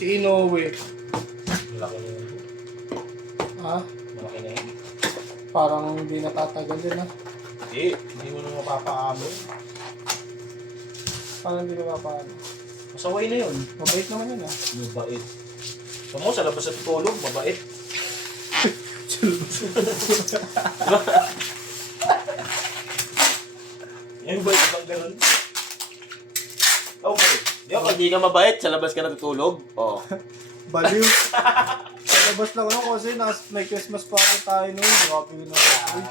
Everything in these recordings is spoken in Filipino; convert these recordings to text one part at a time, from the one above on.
Si Inoue. Malaki na yun. Ha? Malaki na yun. Parang hindi natatagal din ha. Hindi mo na mapapaamo. Parang hindi mapapaano. Masaway na yun. Mabait naman yun ha. Mabait. Mo sa labas at tulog, mabait. Yung bait bang ganun? Okay. Pag hindi ka mabait, sa labas ka natutulog. Oh. Baliw. Sa labas lang ako kasi may Christmas party tayo noon. Grabe yun naman.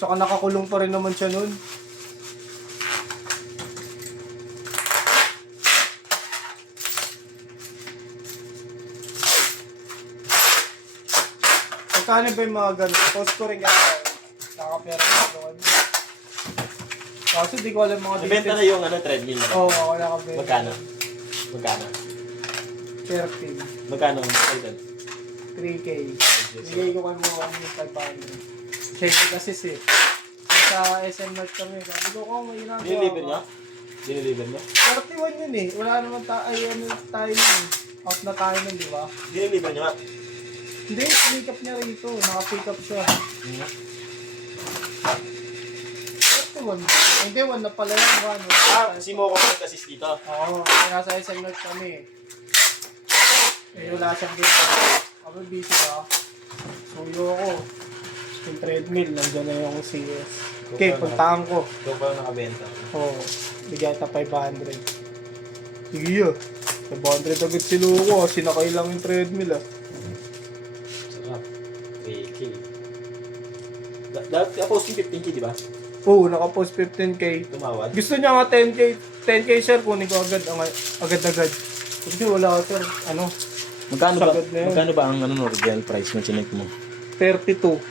Tsaka nakakulong pa rin naman siya noon. Magkano ba yung mga ganun? Post ko rin yan. Nakapera ko doon. Kasi di ko alam mga Nabenta na yung treadmill. Oo, wala ka ba? Magkano? Magkano? 30. Magkano ang item? 3K. Bigay ko kayo mga 500. Check kasi eh. Sa SM North kami. Sabi ko, may ginagawa Diniliver ka. niya? Diniliver niya? 31 yun eh. Wala naman tayo tayo nun. Out na tayo nun, di ba? Diniliver niya nga. Hindi, pick up niya rito. Naka-pick up siya. 31. Hindi, 1 na pala yun. Si Moko nag-assist dito. Oo, kaya nasa SM North kami. Wala siyang dito. Ako busy ba? Suyo ako. Yung treadmill, nandiyan na yung CS. Okay, puntaan ko. Ikaw pa nakabenta. Oo, bigyan ta 500. Sige yun. 500 agad si Luko. Sinakay lang yung treadmill ah. Sarap. 3K. Dati posting 15K, di ba? Oo, nakapost 15K. Tumawad. Gusto niya nga 10K sir, kunin ko agad-agad. Kasi wala sir, Magkano ba? Sagad na yun. Magkano ba ang original price mo chinek mo? 32.